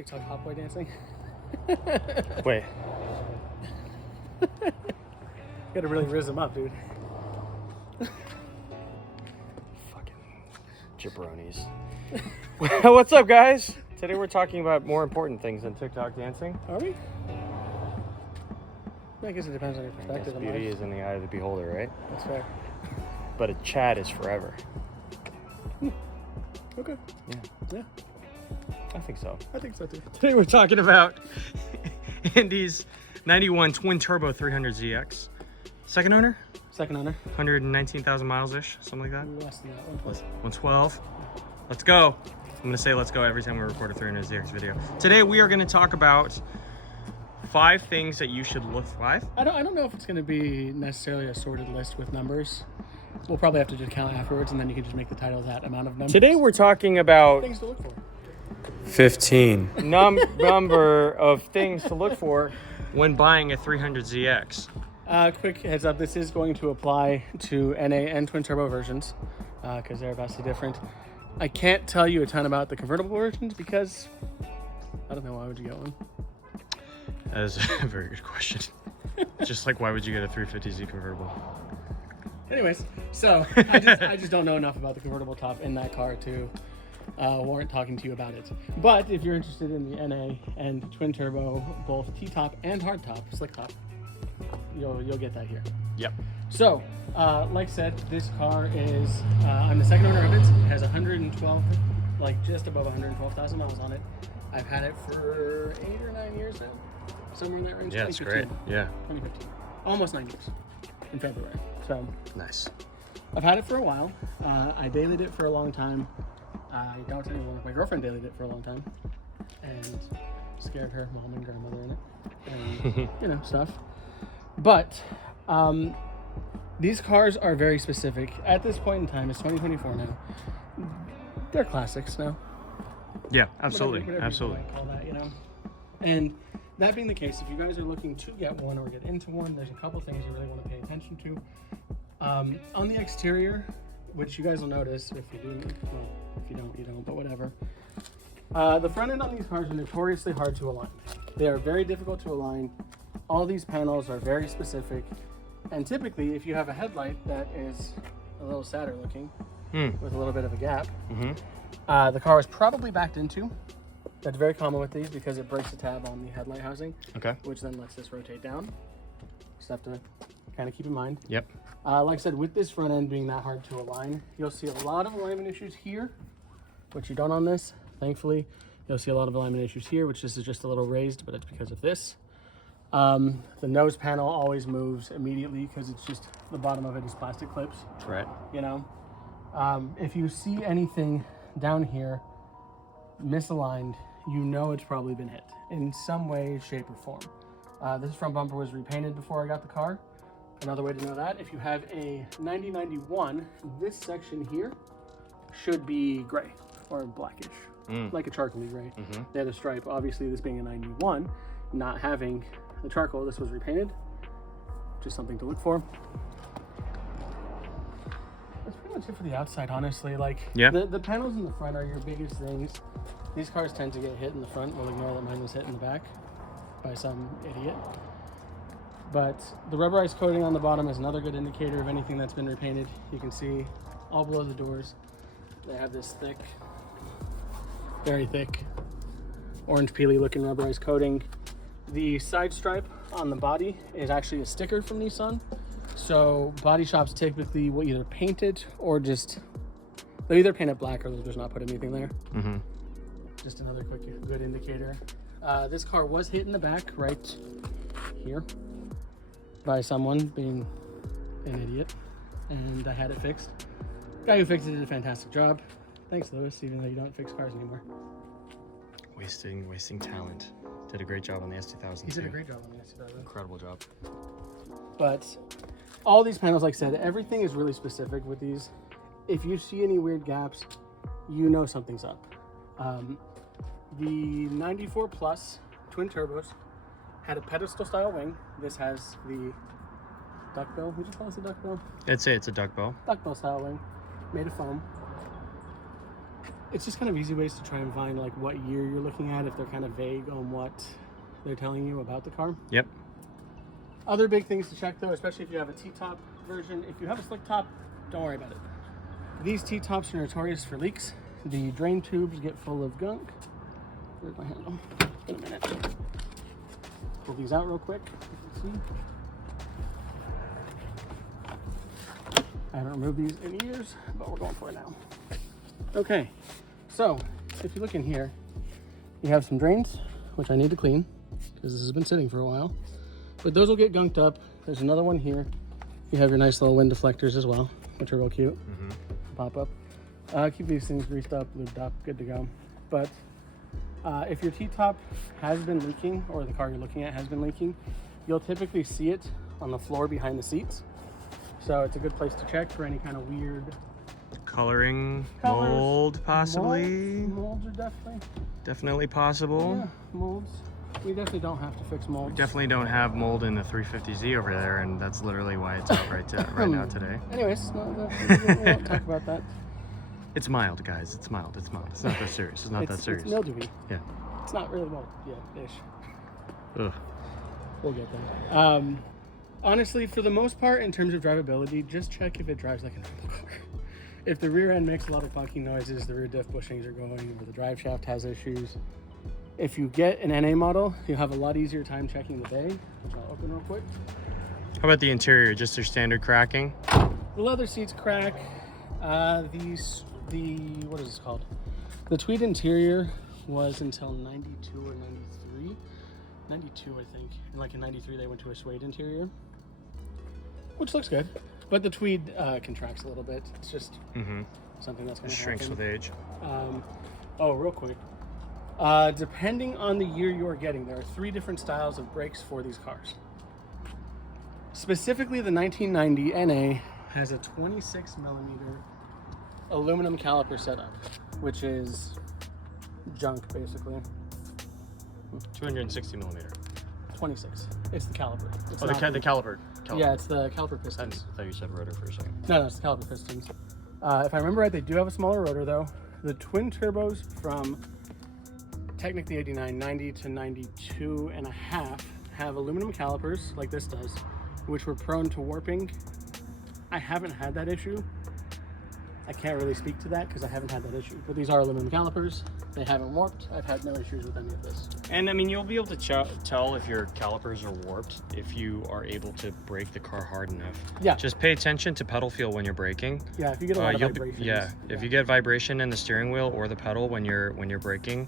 TikTok hot boy dancing? Wait. Gotta really rizz him up, dude. Fucking jabronis. What's up, guys? Today we're talking about more important things than TikTok dancing. Are we? I guess it depends on your I guess perspective. on beauty life. is in the eye of the beholder, right? That's fair. But a chat is forever. Okay. Yeah, Yeah, I think so. I think so too. Today we're talking about Indy's 91 twin turbo 300ZX. Second owner? Second owner. 119,000 miles-ish, something like that. Less than that. 1+. 112. Let's go. I'm gonna say let's go every time we record a 300ZX video. Today we are gonna talk about 5 things that you should look. 5? I don't know if it's gonna be necessarily a sorted list with numbers. We'll probably have to just count afterwards, and then you can just make the title that amount of numbers. Today we're talking about Things to look for. 15 number of things to look for when buying a 300ZX. Quick heads up, this is going to apply to NA and twin turbo versions because they're vastly different. I can't tell you a ton about the convertible versions because I don't know, why would you get one? That is a very good question. Just like, why would you get a 350Z convertible? Anyways, so I just don't know enough about the convertible top in that car to warrant talking to you about it. But if you're interested in the NA and twin turbo, both T-top and hardtop, slick top, you'll get that here. Yep. So, like I said, this car is, I'm the second owner of it. It has 112, like just above 112,000 miles on it. I've had it for 8 or 9 years now, somewhere in that range. Yeah, it's great. 2015. Yeah. 2015. Almost 9 years in February. So, Nice. I've had it for a while. I dailied it for a long time. I don't anymore. My girlfriend dailied it for a long time and scared her mom and grandmother in it and, stuff. But these cars are very specific. At this point in time, it's 2024 now. They're classics now. Yeah, absolutely. Whatever Absolutely. you call that, And that being the case, if you guys are looking to get one or get into one, there's a couple things you really want to pay attention to. On the exterior, which you guys will notice if you do, well, if you don't, you don't, but whatever. The front end on these cars are notoriously hard to align. They are very difficult to align. All these panels are very specific. And typically, if you have a headlight that is a little sadder looking, with a little bit of a gap, the car is probably backed into. That's very common with these because it breaks the tab on the headlight housing, Okay. which then lets this rotate down. Just have to kind of keep in mind. Yep. Like I said, with this front end being that hard to align, you'll see a lot of alignment issues here, which you don't on this, thankfully. You'll see a lot of alignment issues here, which this is just a little raised, but it's because of this. The nose panel always moves immediately because it's just, the bottom of it is plastic clips, Right. If you see anything down here misaligned, you know it's probably been hit in some way, shape, or form. This front bumper was repainted before I got the car. Another way to know that, if you have a 9091, this section here should be gray or blackish, like a charcoaly gray. They had a stripe. Obviously, this being a 91, not having the charcoal, this was repainted. Just something to look for. That's pretty much it for the outside, honestly. Yeah. The panels in the front are your biggest things. These cars tend to get hit in the front. We'll ignore that mine was hit in the back by some idiot. But the rubberized coating on the bottom is another good indicator of anything that's been repainted. You can see all below the doors, they have this thick, very thick, orange peely looking rubberized coating. The side stripe on the body is actually a sticker from Nissan. So body shops typically will either paint it or they'll either paint it black or they'll just not put anything there. Just another quick good indicator. This car was hit in the back right here by someone being an idiot, and I had it fixed. The guy who fixed it did a fantastic job. Thanks, Lewis, even though you don't fix cars anymore. Wasting talent. Did a great job on the S2000. He did a great job on the S2000. Incredible job. But all these panels, like I said, everything is really specific with these. If you see any weird gaps, you know something's up. The 94 Plus twin turbos had a pedestal style wing. This has the duckbill. Would you call this a duckbill? I'd say it's a duckbill. Duckbill style wing, made of foam. it's just kind of easy ways to try and find like what year you're looking at if they're kind of vague on what they're telling you about the car. Yep. Other big things to check though, especially if you have a T-top version. If you have a slick top, don't worry about it. These T-tops are notorious for leaks. The drain tubes get full of gunk. Where's my handle? In a minute. Pull these out real quick. See? I haven't removed these in years, but we're going for it now. Okay, so if you look in here, you have some drains, which I need to clean because this has been sitting for a while. But those will get gunked up. There's another one here. You have your nice little wind deflectors as well, which are real cute. Pop up. Keep these things greased up, lubed up, good to go. But if your T-top has been leaking, or the car you're looking at has been leaking, you'll typically see it on the floor behind the seats. So it's a good place to check for any kind of weird Coloring, colors. mold, possibly. Molds are Definitely possible. yeah, molds. We definitely don't have to fix molds. Definitely don't have mold in the 350Z over there, and that's literally why it's out right now today. Anyways, we won't talk about that. It's mild, guys. It's mild. It's mild. It's not that serious. It's not that serious. It's mildewy. Yeah. It's not really mold. Yeah, ish. Ugh. We'll get there. Honestly, for the most part, in terms of drivability, just check if it drives like a normal car. If the rear end makes a lot of clunking noises, the rear diff bushings are going, or the drive shaft has issues. If you get an NA model, you'll have a lot easier time checking the bay, which I'll open real quick. How about the interior? Just their standard cracking? The leather seats crack. What is this called? The tweed interior was until 92 or 93. 92, I think. And like in 93, they went to a suede interior, which looks good. But the tweed contracts a little bit. It's just something that's going It to shrinks happen. with age. Oh, real quick. Depending on the year you're getting, there are 3 different styles of brakes for these cars. Specifically, the 1990 NA has a 26 millimeter aluminum caliper setup, which is junk, basically. 260 millimeter. 26. It's the caliper. It's Oh, not the caliper. Yeah, it's the caliper I pistons. thought you said rotor for a second. No, it's the caliper pistons. If I remember right, they do have a smaller rotor, though. The twin turbos from technically 89, 90 to 92 and a half have aluminum calipers, like this does, which were prone to warping. I haven't had that issue. I can't really speak to that because I haven't had that issue. But these are aluminum calipers. They haven't warped. I've had no issues with any of this. And I mean, you'll be able to tell if your calipers are warped if you are able to brake the car hard enough. Yeah. Just pay attention to pedal feel when you're braking. Yeah, if you get a lot of vibrations. If you get vibration in the steering wheel or the pedal when you're braking,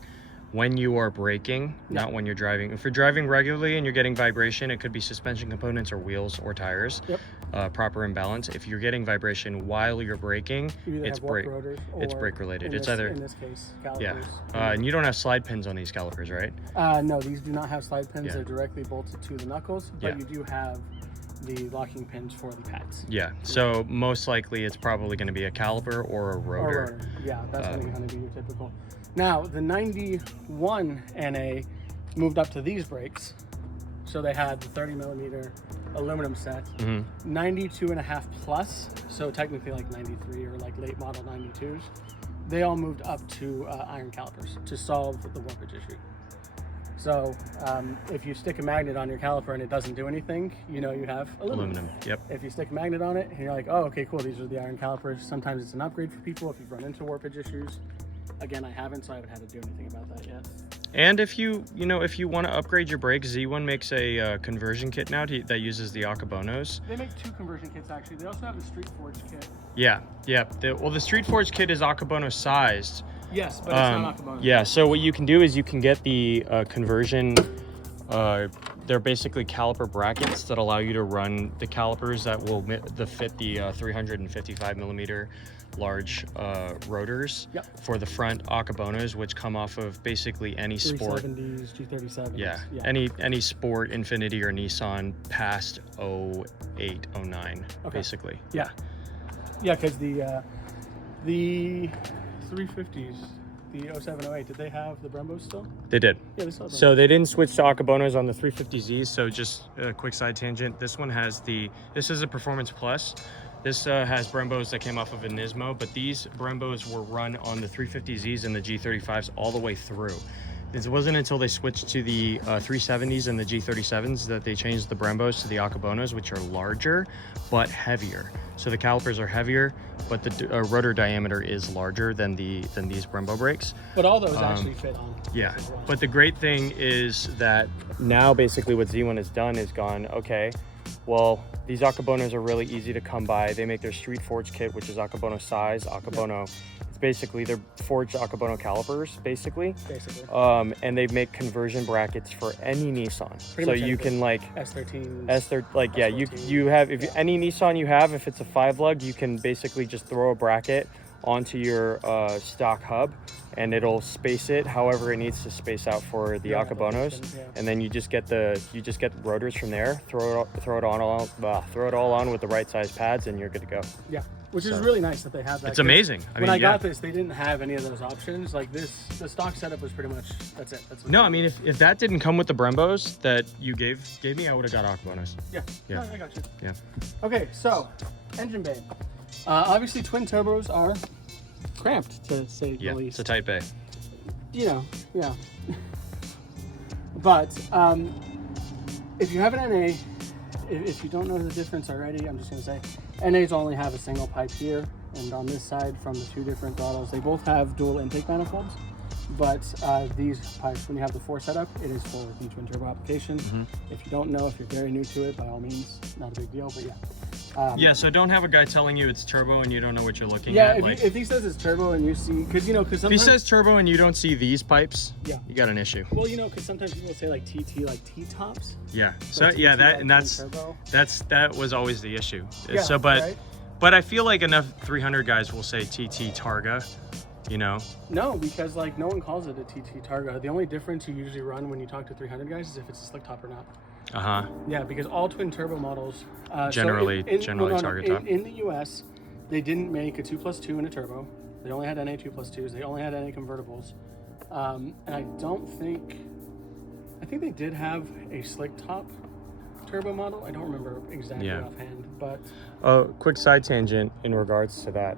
when you are braking, not when you're driving. If you're driving regularly and you're getting vibration, it could be suspension components or wheels or tires. Yep. Proper imbalance. If you're getting vibration while you're braking, You either it's have warped brake. rotors It's or, brake related. in It's this- either in this case, calipers. yeah. And you don't have slide pins on these calipers, right? No, these do not have slide pins. Yeah. They're directly bolted to the knuckles, but Yeah. you do have the locking pins for the pads. Yeah. So most likely it's probably going to be a caliper or a rotor. Yeah, that's going to be your typical. Now, the 91 NA moved up to these brakes. So they had the 30 millimeter aluminum set, 92 and a half plus. So technically like 93 or like late model 92s. They all moved up to iron calipers to solve the warpage issue. So if you stick a magnet on your caliper and it doesn't do anything, you know you have aluminum. Yep. If you stick a magnet on it and you're like, oh, okay, cool, these are the iron calipers. Sometimes it's an upgrade for people if you've run into warpage issues. Again, I haven't, so I haven't had to do anything about that yet. And if you want to upgrade your brakes, Z1 makes a conversion kit now that uses the Akabonos. They make 2 conversion kits, actually. They also have a Street Forge kit. Yeah. The Street Forge kit is Akabono sized. Yes, but it's not Akabono. Yeah, so what you can do is you can get the conversion. They're basically caliper brackets that allow you to run the calipers that will fit the 355 millimeter large rotors for the front Akabonos, which come off of basically any sport. 370s, G37s. Yeah, any sport, Infiniti or Nissan past 08, 09, basically. Yeah, because the 350s, the 07, 08, did they have the Brembos still? They did. Yeah, they still have So they didn't switch to Akabonos on the 350Zs. So just a quick side tangent. This one has this is a Performance Plus. This has Brembos that came off of a Nismo, but these Brembos were run on the 350Zs and the G35s all the way through. It wasn't until they switched to the 370s and the G37s that they changed the Brembos to the Akabonos, which are larger but heavier. So the calipers are heavier, but the rotor diameter is larger than these Brembo brakes. But all those actually fit on. Yeah, but the great thing is that now basically what Z1 has done is gone, okay, well, these Akabonos are really easy to come by. They make their street forged kit, which is Akabono size, Akabono. It's basically, they're forged Akabono calipers, basically. And they make conversion brackets for any Nissan. Pretty so much you can like S13. S13, like, yeah, S14. you have, if any Nissan you have, if it's a 5-lug, you can basically just throw a bracket onto your stock hub, and it'll space it however it needs to space out for the Akabonos, and then you just get rotors from there, throw it all on with the right size pads, and you're good to go. Yeah, which is really nice that they have that. It's amazing. When I got this, they didn't have any of those options. Like this, the stock setup was pretty much that's it. That's no, I mean if that didn't come with the Brembos that you gave me, I would have got Akabonos. Yeah. Yeah. No, I got you. Yeah. Okay, so engine bay. Obviously, twin turbos are cramped, to say the least. It's a tight bay. You know, yeah. But if you have an NA, if you don't know the difference already, I'm just going to say NAs only have a single pipe here, and on this side from the two different throttles, they both have dual intake manifolds. But these pipes, when you have the 4 setup, it is for the twin turbo application. If you don't know, if you're very new to it, by all means, not a big deal, but yeah. Yeah, so don't have a guy telling you it's turbo and you don't know what you're looking Yeah, at. if he says it's turbo and you see, because sometimes if he says turbo and you don't see these pipes, yeah, you got an issue. Well, because sometimes people say like TT, like T-tops. Yeah. So yeah, TT, that was always the issue. Yeah, so right? but I feel like enough 300 guys will say TT Targa, No, because like no one calls it a TT Targa. The only difference you usually run when you talk to 300 guys is if it's a slick top or not. Yeah, because all twin turbo models generally target top. In the US, they didn't make a 2+2 in a turbo. They only had NA 2+2s. They only had NA convertibles, and I think they did have a slick top turbo model. I don't remember exactly offhand, but quick side tangent in regards to that.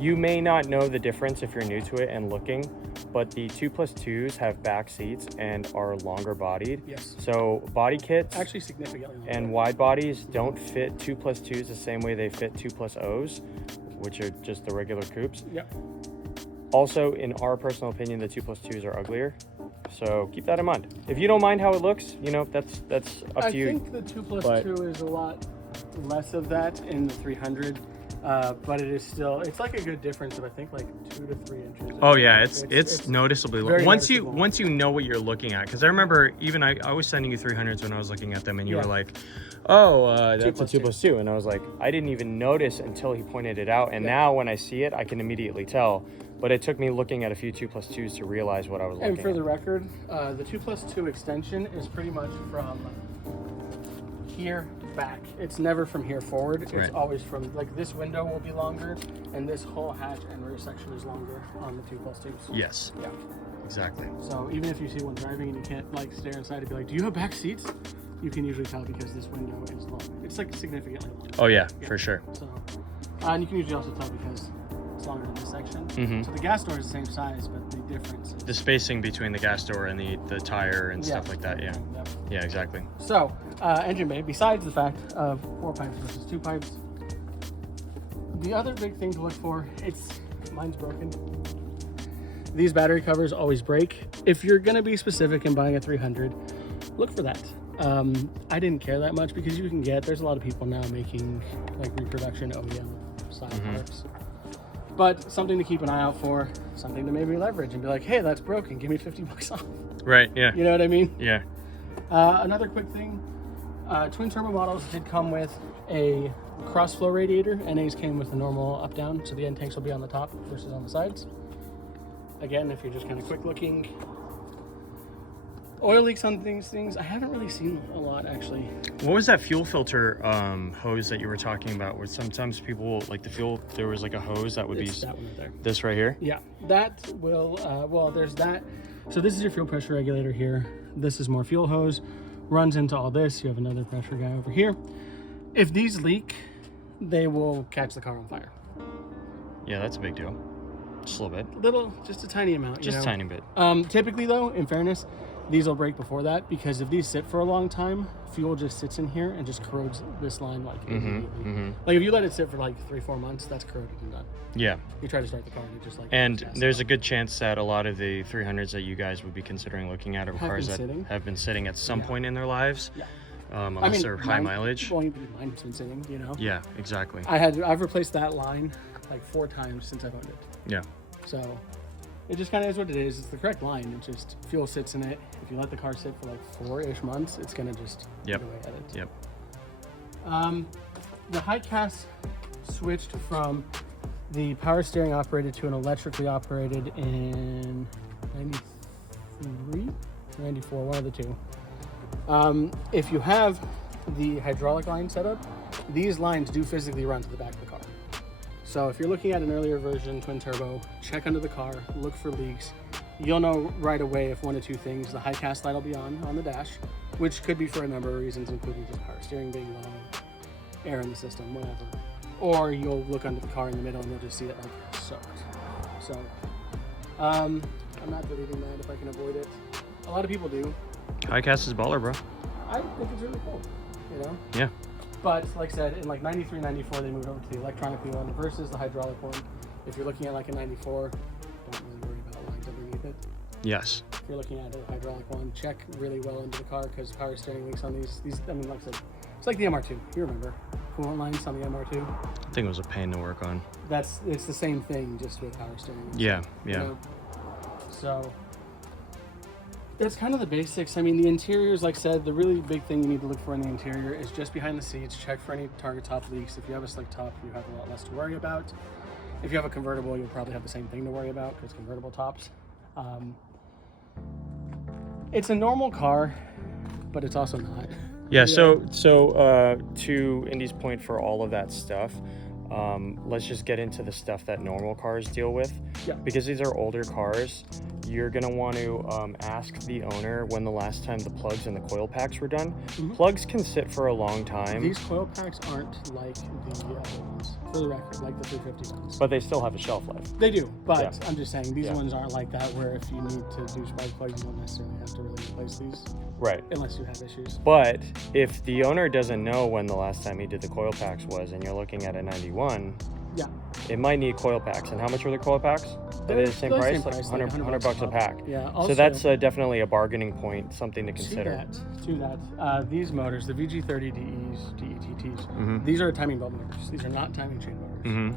You may not know the difference if you're new to it and looking, but the 2+2s have back seats and are longer bodied. Yes. So body kits actually significantly longer. And wide bodies don't fit 2+2s the same way they fit 2+0s, which are just the regular coupes. Yep. Also, in our personal opinion, the 2+2s are uglier. So keep that in mind. If you don't mind how it looks, that's up to you. I think the 2+2 is a lot less of that in the 300, but it is still, it's like a good difference of I think like 2 to 3 inches. Oh yeah, it's noticeably once noticeable. you know what you're looking at, because I remember even I was sending you 300s when I was looking at them, and you were like, oh, that's a 2+2, and I was like, I didn't even notice until he pointed it out, and now when I see it, I can immediately tell. But it took me looking at a few 2+2s to realize what I was looking at. And for the record, the 2+2 extension is pretty much from here back. It's never from here forward. It's always from, like, this window will be longer, and this whole hatch and rear section is longer on the 2+2s. Yes. Yeah. Exactly. So even if you see one driving and you can't, like, stare inside and be like, do you have back seats? You can usually tell because this window is long. It's, like, significantly longer. Oh, yeah, for sure. So, and you can usually also tell because longer in this section. So the gas door is the same size, but the difference is the spacing between the gas door and the tire and stuff like that. Yeah, exactly. So engine bay, besides the fact of 4 pipes versus 2 pipes, the other big thing to look for, mine's broken. These battery covers always break. If you're gonna be specific in buying a 300, look for that. I didn't care that much because there's a lot of people now making like reproduction OEM style parts. But something to keep an eye out for, something to maybe leverage and be like, hey, that's broken, give me $50 off. Right, yeah. You know what I mean? Yeah. Another quick thing, twin turbo models did come with a cross flow radiator. NAs came with a normal up down, so the end tanks will be on the top versus on the sides. Again, if you're just kind of quick looking. Oil leaks on these things, I haven't really seen a lot actually. What was that fuel filter hose that you were talking about, where sometimes people will, like the fuel, there was like a hose that would be that one right there. This right here? Yeah, that will, well, there's that. So this is your fuel pressure regulator here. This is more fuel hose, runs into all this. You have another pressure guy over here. If these leak, they will catch the car on fire. Yeah, that's a big deal. Just a little bit. Just a tiny amount. Just you know? a tiny bit. Typically, though, in fairness, these will break before that, because if these sit for a long time, fuel just sits in here and just corrodes this line like immediately. Like if you let it sit for like 3-4 months, that's corroded and done. Yeah. You try to start the car and it just like. And there's a good chance that a lot of the 300s that you guys would be considering looking at are cars that have been sitting at some point in their lives. Yeah. Unless they're high mileage. Well, mine's been sitting, you know. Yeah, exactly. I've replaced that line like 4 times since I've owned it. Yeah. So it just kind of is what it is. It's the correct line. It's just fuel sits in it. If you let the car sit for like 4-ish months, it's gonna just eat away at it. Yep. The Highcast switched from the power steering operated to an electrically operated in 93, 94, one of the two. If you have the hydraulic line set up, these lines do physically run to the back of the car. So if you're looking at an earlier version twin turbo, check under the car, look for leaks. You'll know right away if one of 2 things: the Highcast light will be on the dash, which could be for a number of reasons, including just power steering being low, air in the system, whatever. Or you'll look under the car in the middle and you'll just see it like soaked. So I'm not deleting that if I can avoid it. A lot of people do. Highcast is baller, bro. I think it's really cool, you know? Yeah. But like I said, in like 93, 94, they moved over to the electronic one versus the hydraulic one. If you're looking at like a 94, don't really worry about lines underneath it. Yes. If you're looking at a hydraulic one, check really well into the car, because power steering leaks on these, I mean, like I said, it's like the MR2. You remember coolant lines on the MR2? I think it was a pain to work on. It's the same thing, just with power steering. Yeah, yeah. You know? So that's kind of the basics. I mean, the interiors, like I said, the really big thing you need to look for in the interior is just behind the seats. Check for any target top leaks. If you have a slick top, you have a lot less to worry about. If you have a convertible, you'll probably have the same thing to worry about, because convertible tops. It's a normal car, but it's also not. Yeah. So to Indy's point, for all of that stuff, let's just get into the stuff that normal cars deal with. Yeah. Because these are older cars, you're going to want to ask the owner when the last time the plugs and the coil packs were done. Plugs can sit for a long time. These coil packs aren't like the other ones, for the record, like the 350 ones. But they still have a shelf life. They do, but I'm just saying, these ones aren't like that, where if you need to do spark plugs, you don't necessarily have to really replace these. Right. Unless you have issues. But if the owner doesn't know when the last time he did the coil packs was, and you're looking at a 91, it might need coil packs. And how much were the coil packs? Are they the same price? Like 100 bucks a pack. Yeah. Also, so that's definitely a bargaining point, something to consider. To that, these motors, the VG30DEs, DETTs, these are timing belt motors. These are not timing chain motors.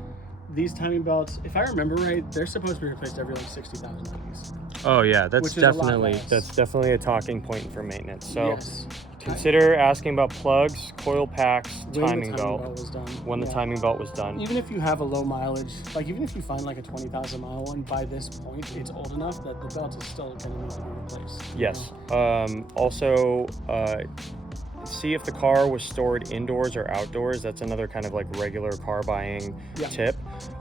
These timing belts, if I remember right, they're supposed to be replaced every like 60,000 of these. Oh yeah, that's definitely a talking point for maintenance. So yes. Consider asking about plugs, coil packs, timing belt. When the timing belt was done. Even if you have a low mileage, like even if you find like a 20,000 mile one, by this point it's old enough that the belt is still going to need to be replaced. Yes. Also, see if the car was stored indoors or outdoors. That's another kind of like regular car buying tip.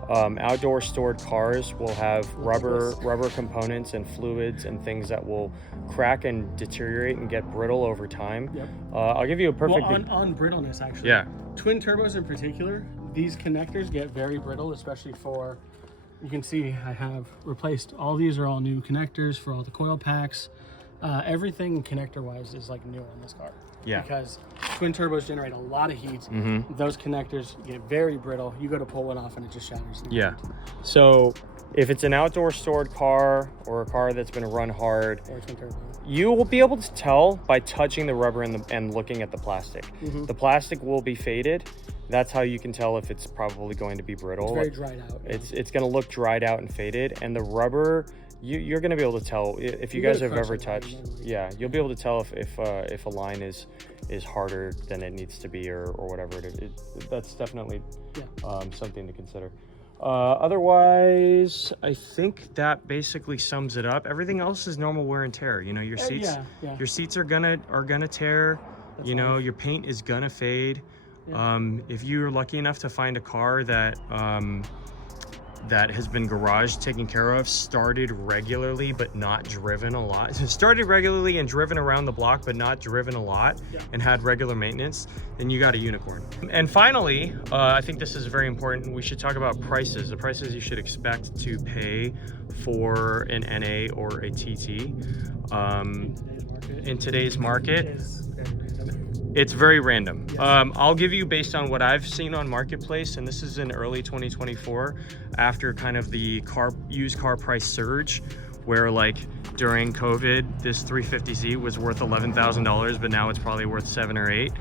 Outdoor stored cars will have rubber components and fluids and things that will crack and deteriorate and get brittle over time. I'll give you a perfect on brittleness, actually. Yeah. Twin turbos in particular, these connectors get very brittle, especially for, you can see I have replaced, all these are all new connectors for all the coil packs. Everything connector wise is like new on this car. Yeah. Because twin turbos generate a lot of heat. Those connectors get very brittle. You go to pull one off and it just shatters. Yeah. So if it's an outdoor stored car or a car that's been run hard, or twin turbo, you will be able to tell by touching the rubber and looking at the plastic. The plastic will be faded. That's how you can tell if it's probably going to be brittle. It's very dried out. It's going to look dried out and faded, and the rubber, you're going to be able to tell if you guys have ever touched. Yeah, you'll be able to tell if a line is harder than it needs to be or whatever. That's definitely something to consider. Otherwise, I think that basically sums it up. Everything else is normal wear and tear. You know, your seats, your seats are gonna tear. That's your paint is gonna fade. If you're lucky enough to find a car that that has been garage taken care of, started regularly but not driven a lot. Started regularly and driven around the block but not driven a lot, and had regular maintenance, then you got a unicorn. And finally, I think this is very important, we should talk about prices. The prices you should expect to pay for an NA or a TT. In today's market, it's very random. I'll give you based on what I've seen on Marketplace, and this is in early 2024, after kind of the used car price surge, where like during COVID, this 350Z was worth $11,000, but now it's probably worth 7 or 8.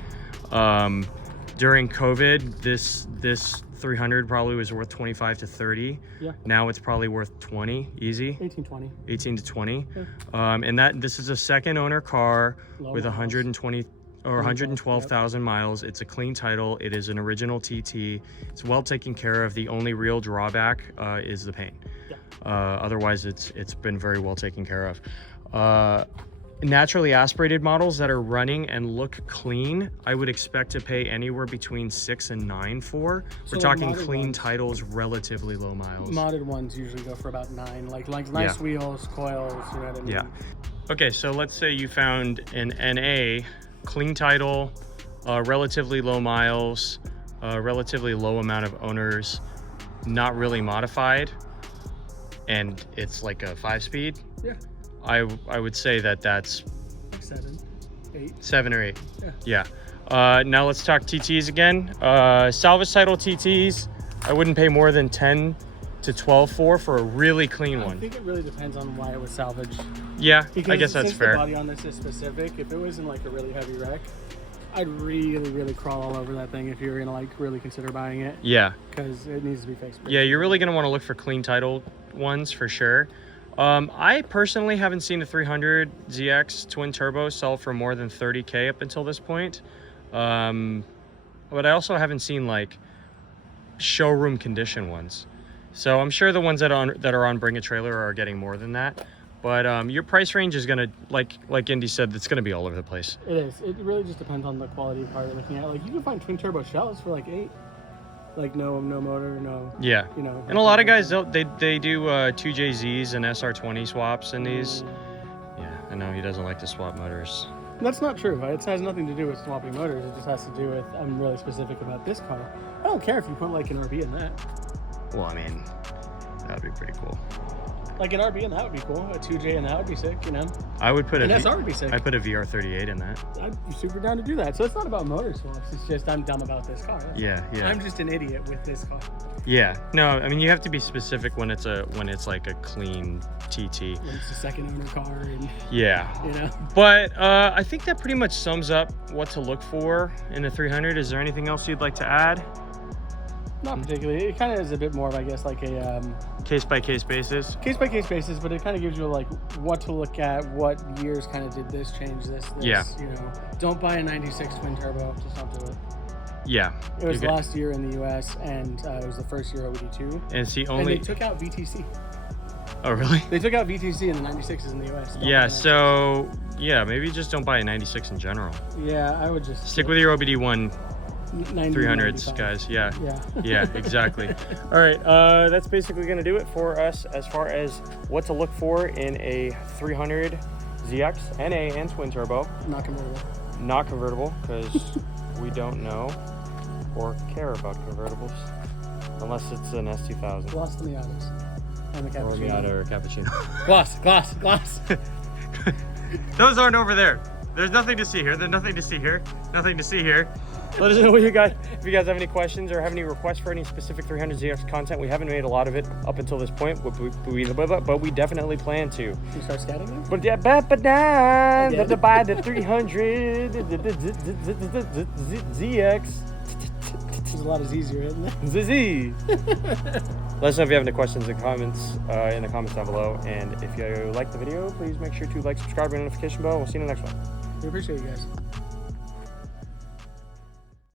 During COVID, this 300 probably was worth 25 to 30. Yeah. Now it's probably worth 20, easy. 18 to 20. Yeah. And this is a second owner car with 120 or 112,000 miles. It's a clean title. It is an original TT. It's well taken care of. The only real drawback is the paint. Yeah. Otherwise, it's been very well taken care of. Naturally aspirated models that are running and look clean, I would expect to pay anywhere between 6 and 9 for. We're talking clean titles, relatively low miles. Modded ones usually go for about 9, like nice wheels, coils, you know what I mean? Yeah. Okay, so let's say you found an NA, clean title, relatively low miles, relatively low amount of owners, not really modified, and it's like a 5-speed. Yeah. I would say that's like 7, 8. 7 or 8. Yeah. Now let's talk TTs again. Salvage title TTs, I wouldn't pay more than 10 to 12 for a really clean one. I think it really depends on why it was salvaged. Yeah, because I guess that's fair. The body on this is specific. If it was in like a really heavy wreck, I'd really crawl all over that thing if you're gonna like really consider buying it. Yeah. Because it needs to be fixed. Yeah, you're really gonna want to look for clean title ones for sure. I personally haven't seen a 300 ZX twin turbo sell for more than 30K up until this point. But I also haven't seen like showroom condition ones. So I'm sure the ones that are on Bring a Trailer are getting more than that. But your price range is gonna, like Indy said, it's gonna be all over the place. It is. It really just depends on the quality of car you're looking at. Like you can find twin turbo shells for like 8. Like no motor, no. Yeah. You know. And a lot of guys they do 2JZs and SR20 swaps in these. Yeah, I know he doesn't like to swap motors. That's not true. It has nothing to do with swapping motors. It just has to do with I'm really specific about this car. I don't care if you put like an RB in that. Well, I mean, that would be pretty cool. Like an RB in that would be cool. A 2J in that would be sick, you know? I would put an SR would be sick. I'd put a VR38 in that. I'd be super down to do that. So it's not about motor swaps. It's just I'm dumb about this car. Yeah. I'm just an idiot with this car. Yeah. No, I mean, you have to be specific when it's like a clean TT. When it's a second owner car. And, yeah. You know? But I think that pretty much sums up what to look for in a 300. Is there anything else you'd like to add? Not particularly. It kind of is a bit more of, I guess, like a case-by-case basis. Case-by-case basis, but it kind of gives you like what to look at, what years kind of did this, change this. Yeah. You know, don't buy a 96 twin turbo. Just don't do it. Yeah. It was last year in the US, and it was the first year OBD2. And it's the And only. they took out VTC. Oh, really? They took out VTC in the 96s in the US. Yeah. So yeah, maybe just don't buy a 96 in general. Yeah, I would just stick with your OBD1. 300s, guys. Yeah, exactly. All right, that's basically gonna do it for us as far as what to look for in a 300 ZX NA and twin turbo. Not convertible because we don't know or care about convertibles unless it's an S2000. Gloss the Miatas and the Cappuccino. Or Miata or Cappuccino. Gloss. Those aren't over there. There's nothing to see here. There's nothing to see here. Nothing to see here. Let us know what you guys, if you guys have any questions or have any requests for any specific 300 ZX content. We haven't made a lot of it up until this point, but we definitely plan to. Can you start scatting now? But yeah, to buy the 300 ZX. There's a lot of Z's here, isn't there? ZZ. Let us know if you have any questions and comments in the comments down below. And if you like the video, please make sure to like, subscribe, and notification bell. We'll see you in the next one. We appreciate you guys.